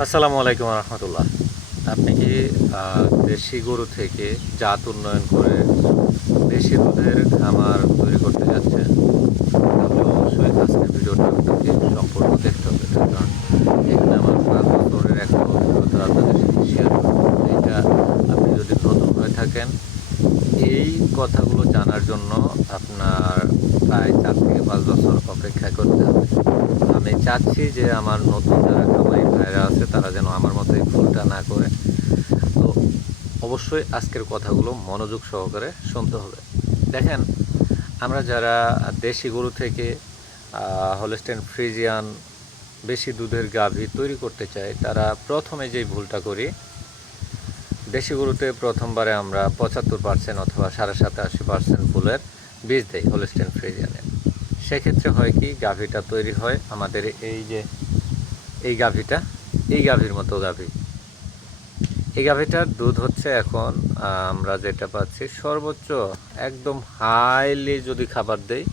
আসসালামু আলাইকুম রহমতুল্লাহ। আপনি কি দেশি গরু থেকে জাত উন্নয়ন করে দেশি দুধের খামার তৈরি করতে যাচ্ছেন? তাহলে অবশ্যই আজকের ভিডিওটা আপনাকে সম্পূর্ণ দেখতে হবে, তার কারণ এখানে আমার 5 বছরের একটা অভিজ্ঞতা আপনাদের সাথে শেয়ার করব। এটা আপনি যদি নতুন হয়ে থাকেন, এই কথাগুলো জানার জন্য আপনার প্রায় 4 থেকে 5 বছর অপেক্ষা করতে হবে। আমি চাচ্ছি যে আমার নতুন যারা খামারি ভাইরা আছে তারা যেন আমার মতো এই ভুলটা না করে। তো অবশ্যই আজকের কথাগুলো মনোযোগ সহকারে শুনতে হবে। দেখেন, আমরা যারা দেশি গরু থেকে হলস্টেইন ফ্রিজিয়ান বেশি দুধের গাভী তৈরি করতে চাই, তারা প্রথমে যেই ভুলটা করি, দেশি গরুতে প্রথমবারে আমরা 75% অথবা 87-80% ফুলের বীজ দেই হলস্টেইন ফ্রিজিয়ানে। সেক্ষেত্রে হয় কি, গাভীটা তৈরি হয় আমাদের এই গাভীটা, এই গাভীর মতো গাভী। এই গাভীটার দুধ হচ্ছে এখন আমরা যেটা পাচ্ছি সর্বোচ্চ একদম হাইলি যদি খাবার দেই,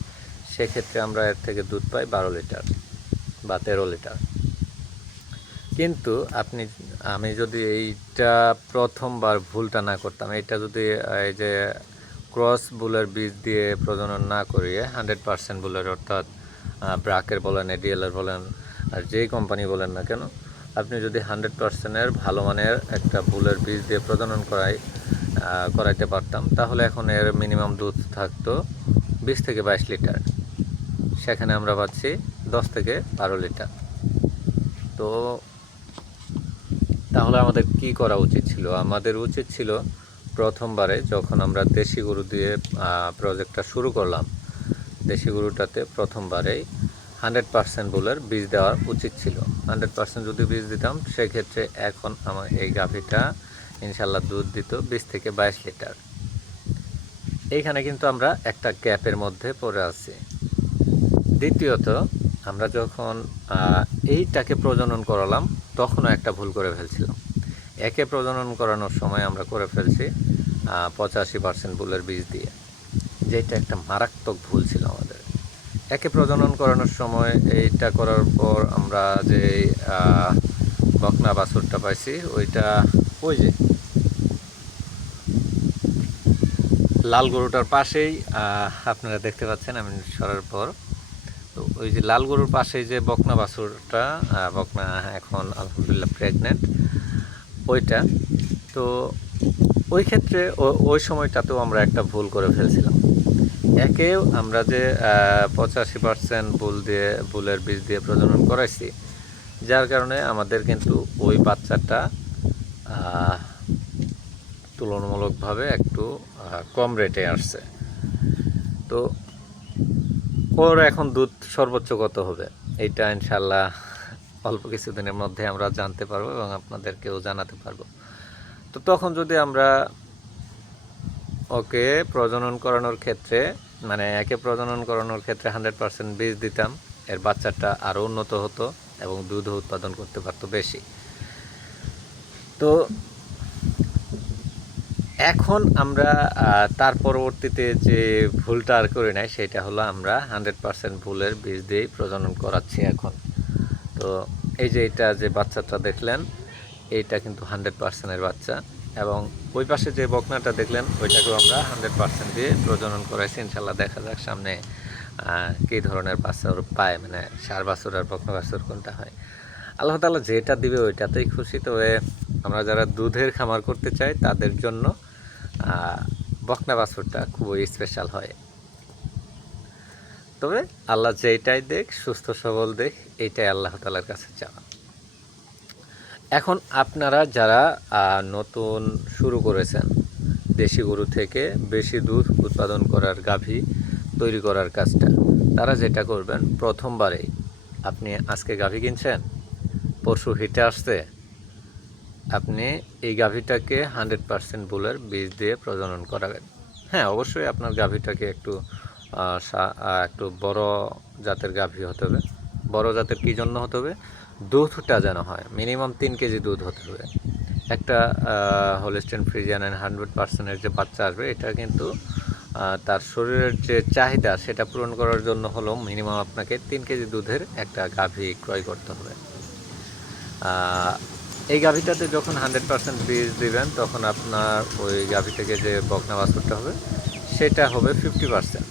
সেক্ষেত্রে আমরা এর থেকে দুধ পাই 12 লিটার বা 13 লিটার। কিন্তু আমি যদি এইটা প্রথমবার ভুলটা না করতাম, এইটা যদি এই যে ক্রস বুলের বীজ দিয়ে প্রজনন না করিয়ে 100% বুলের, অর্থাৎ ব্রাকের বলেন, এডিএলের বলেন, আর যেই কোম্পানি বলেন না কেন, আপনি যদি 100%-এর ভালো মানের একটা বুলের বীজ দিয়ে প্রজনন করাইতে পারতাম, তাহলে এখন এর মিনিমাম দুধ থাকতো 20 থেকে 22 লিটার। সেখানে আমরা পাচ্ছি 10 থেকে 12 লিটার। তো তাহলে আমাদের কি করা উচিত ছিল? আমাদের উচিত ছিল প্রথমবারে যখন আমরা দেশি গরু দিয়ে প্রজেক্টটা শুরু করলাম, দেশি গরুটাতে প্রথমবারেই 100% বুলের বীজ দেওয়া উচিত ছিল। 100% যদি বীজ দিতাম, সেক্ষেত্রে এখন আমার এই গাভীটা ইনশাল্লাহ দুধ দিত 20 থেকে 22 লিটার। এইখানে কিন্তু আমরা একটা গ্যাপের মধ্যে পড়ে আছি। দ্বিতীয়ত, আমরা যখন এইটাকে প্রজনন করালাম, তখনও একটা ভুল করে ফেলছিলাম। একে প্রজনন করানোর সময় আমরা করে ফেলছি 85% বুলের বীজ দিয়ে, যেটা একটা মারাত্মক ভুল ছিল আমাদের। একে প্রজনন করানোর সময় এইটা করার পর আমরা যে বকনা বাছুরটা পাইছি, ওইটা ওই যে লাল গরুটার পাশেই আপনারা দেখতে পাচ্ছেন আমি সরার পর। তো ওই যে লাল গরুর পাশেই যে বকনা বাছুরটা, বকনা এখন আলহামদুলিল্লাহ প্রেগনেন্ট, ওইটা। তো ওই ক্ষেত্রে ওই সময়টাতেও আমরা একটা ভুল করে ফেলছিলাম। একেও আমরা যে 85% বুলের বীজ দিয়ে প্রজনন করাইছি, যার কারণে আমাদের কিন্তু ওই বাচ্চাটা তুলনামূলকভাবে একটু কম রেটে আসছে। তো ওর এখন দুধ সর্বোচ্চ কত হবে, এইটা ইনশাল্লাহ অল্প কিছুদিনের মধ্যে আমরা জানতে পারবো এবং আপনাদেরকেও জানাতে পারবো। তো তখন যদি আমরা ওকে প্রজনন করানোর ক্ষেত্রে, মানে একে প্রজনন করানোর ক্ষেত্রে 100% বীজ দিতাম, এর বাচ্চাটা আরও উন্নত হতো এবং দুধও উৎপাদন করতে পারতো বেশি। তো এখন আমরা তার পরবর্তীতে যে ভুলটা আর করি নাই, সেটা হলো আমরা 100% ভুলের বীজ দিয়েই প্রজনন করাচ্ছি এখন। তো এই যে এটা যে বাচ্চাটা দেখলেন, এইটা কিন্তু 100%-এর বাচ্চা, এবং ওই পাশে যে বকনাটা দেখলেন, ওইটাকেও আমরা 100% দিয়ে প্রজনন করাইছি। ইনশাল্লাহ দেখা যাক সামনে কী ধরনের বাছুর পায়, মানে ষাঁড় বাছুর আর বকনা বাছুর কোনটা হয়। আল্লাহ তাআলা যেটা দিবে ওইটাতেই খুশি। তবে আমরা যারা দুধের খামার করতে চাই, তাদের জন্য বকনা বাছুরটা খুবই স্পেশাল হয়। তবে আল্লাহ যেটাই দেখ, সুস্থ সবল দেখ, এইটাই আল্লাহ তাআলার কাছে চাওয়া। এখন আপনারা যারা নতুন শুরু করেছেন দেশি গরু থেকে বেশি দুধ উৎপাদন করার গাভী তৈরি করার কাজটা, তারা যেটা করবেন, প্রথমবারেই আপনি আজকে গাভী কিনছেন, পরশু হিটে আসছে, আপনি এই গাভীটাকে 100% বুলের বীজ দিয়ে প্রজনন করাবেন। হ্যাঁ, অবশ্যই আপনার গাভীটাকে একটু বড় জাতের গাভী হতে হবে। বড় জাতের কী জন্য হতে হবে? দুধটা যেন হয় মিনিমাম 3 কেজি দুধ হতে হবে। একটা হলস্টেইন ফ্রিজিয়ান 100%-এর যে বাচ্চা আসবে, এটা কিন্তু তার শরীরের যে চাহিদা, সেটা পূরণ করার জন্য হলো মিনিমাম আপনাকে 3 কেজি দুধের একটা গাভী ক্রয় করতে হবে। আহ, এই গাভীটাতে যখন 100% বীজ দিবেন তখন আপনার ওই গাভী থেকে যে বকনা বাছুরটা হবে সেটা হবে 50%।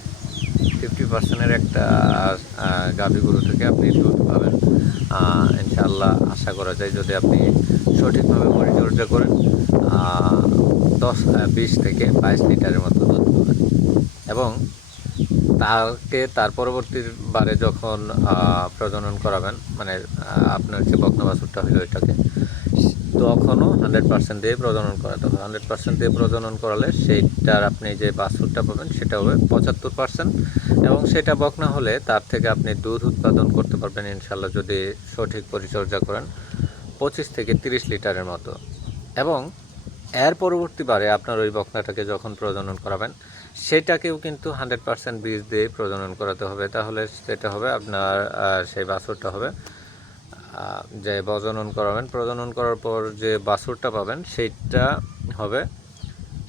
একটা গাভী গরু থেকে আপনি দুধ পাবেন ইনশাআল্লাহ। আশা করা যায় যদি আপনি সঠিকভাবে পরিচর্যা করেন 20 থেকে 22 লিটারের মতো দুধ পাবেন। এবং তার পরবর্তীবারে যখন প্রজনন করাবেন, মানে আপনার যে বকনা বাছুরটা হলো ওইটাকে তখনও 100% দিয়ে প্রজনন করাতে হবে। 100% দিয়ে প্রজনন করালে সেইটার আপনি যে বাছুরটা পাবেন সেটা হবে 75%। এবং সেটা বকনা হলে তার থেকে আপনি দুধ উৎপাদন করতে পারবেন ইনশাল্লাহ যদি সঠিক পরিচর্যা করেন 25 থেকে 30 লিটারের মতো। এবং এর পরবর্তীবারে আপনার ওই বকনাটাকে যখন প্রজনন করাবেন সেটাকেও কিন্তু 100% বীজ দিয়ে প্রজনন করাতে হবে। তাহলে সেটা হবে আপনার সেই বাছুরটা হবে যে প্রজনন করার পর যে বাছুরটা পাবেন সেইটা হবে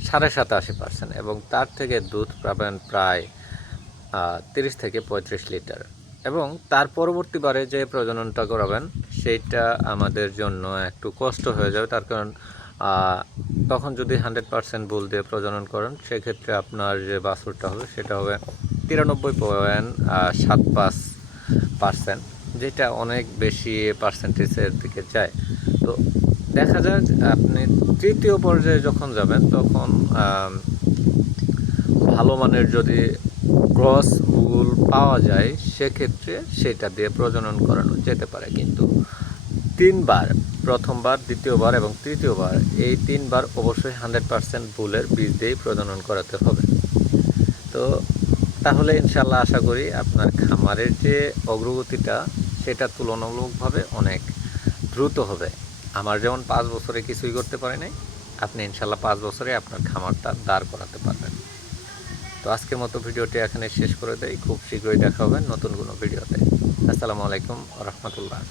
87.5%। এবং তার থেকে দুধ পাবেন প্রায় 30 থেকে 35 লিটার। এবং তার পরবর্তীবারে যে প্রজননটা করাবেন সেইটা আমাদের জন্য একটু কষ্ট হয়ে যাবে, তার কারণ তখন যদি 100% বুল দিয়ে প্রজনন করেন সেক্ষেত্রে আপনার যে বাছুরটা হবে সেটা হবে 93.75%, যেটা অনেক বেশি পার্সেন্টেজের দিকে যায়। তো দেখা যাক আপনি তৃতীয় পর্যায়ে যখন যাবেন তখন ভালো মানের যদি ক্রস বুল পাওয়া যায় সেক্ষেত্রে সেটা দিয়ে প্রজনন করানো যেতে পারে। কিন্তু 3বার, প্রথমবার, দ্বিতীয়বার এবং তৃতীয়বার, এই 3বার অবশ্যই 100% বুলের বীজ দিয়েই প্রজনন করাতে হবে। তো তাহলে ইনশাল্লাহ আশা করি আপনার খামারের যে অগ্রগতিটা সেটা তুলনামূলকভাবে অনেক দ্রুত হবে। আমার যেমন 5 বছরে কিছুই করতে পারি নাই, আপনি ইনশাল্লাহ 5 বছরে আপনার খামারটা দাঁড় করাতে পারবেন। তো আজকের মতো ভিডিওটি এখানে শেষ করে দেই। খুব শীঘ্রই দেখা হবে নতুন কোনো ভিডিওতে। আসসালামু আলাইকুম রহমতুল্লাহ।